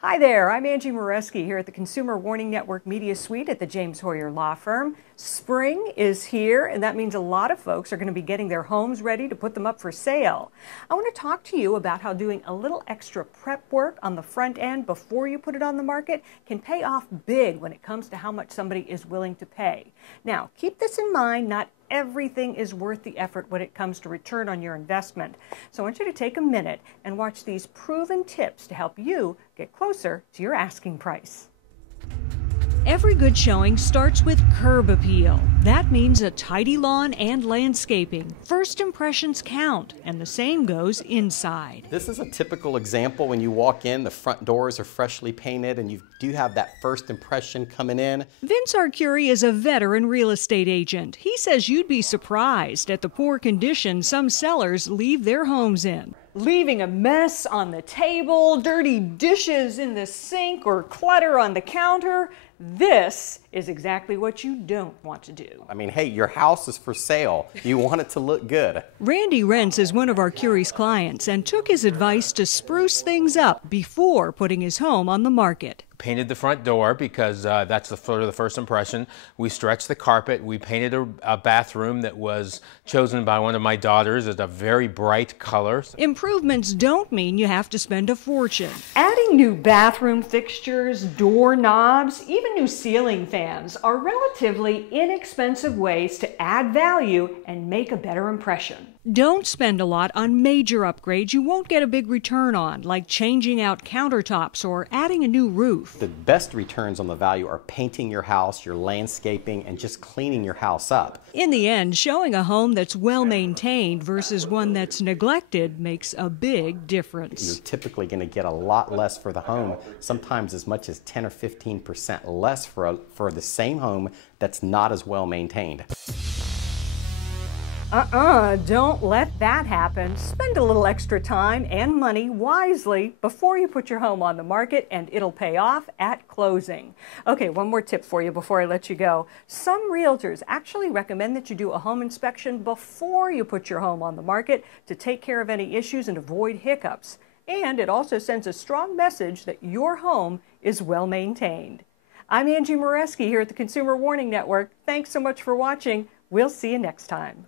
Hi there, I'm Angie Moreski here at the Consumer Warning Network Media Suite at the James Hoyer Law Firm. Spring is here, and that means a lot of folks are going to be getting their homes ready to put them up for sale. I want to talk to you about how doing a little extra prep work on the front end before you put it on the market can pay off big when it comes to how much somebody is willing to pay. Now, keep this in mind, not everything is worth the effort when it comes to return on your investment. So I want you to take a minute and watch these proven tips to help you get closer to your asking price. Every good showing starts with curb appeal. That means a tidy lawn and landscaping. First impressions count, and the same goes inside. This is a typical example. When you walk in, the front doors are freshly painted and you do have that first impression coming in. Vince Arcuri is a veteran real estate agent. He says you'd be surprised at the poor condition some sellers leave their homes in. Leaving a mess on the table, dirty dishes in the sink, or clutter on the counter. This is exactly what you don't want to do. I mean, hey, your house is for sale. You want it to look good. Randy Rentz is one of Arcuri's clients and took his advice to spruce things up before putting his home on the market. Painted the front door because that's the first impression. We stretched the carpet. We painted a bathroom that was chosen by one of my daughters as a very bright color. Improvements don't mean you have to spend a fortune. Adding new bathroom fixtures, doorknobs, even new ceiling fans are relatively inexpensive ways to add value and make a better impression. Don't spend a lot on major upgrades you won't get a big return on, like changing out countertops or adding a new roof. The best returns on the value are painting your house, your landscaping, and just cleaning your house up. In the end, showing a home that's well maintained versus one that's neglected makes a big difference. You're typically going to get a lot less for the home, sometimes as much as 10 or 15% less for the same home that's not as well maintained. Don't let that happen. Spend a little extra time and money wisely before you put your home on the market, and it'll pay off at closing. Okay, one more tip for you before I let you go. Some realtors actually recommend that you do a home inspection before you put your home on the market to take care of any issues and avoid hiccups. And it also sends a strong message that your home is well maintained. I'm Angie Moreski here at the Consumer Warning Network. Thanks so much for watching. We'll see you next time.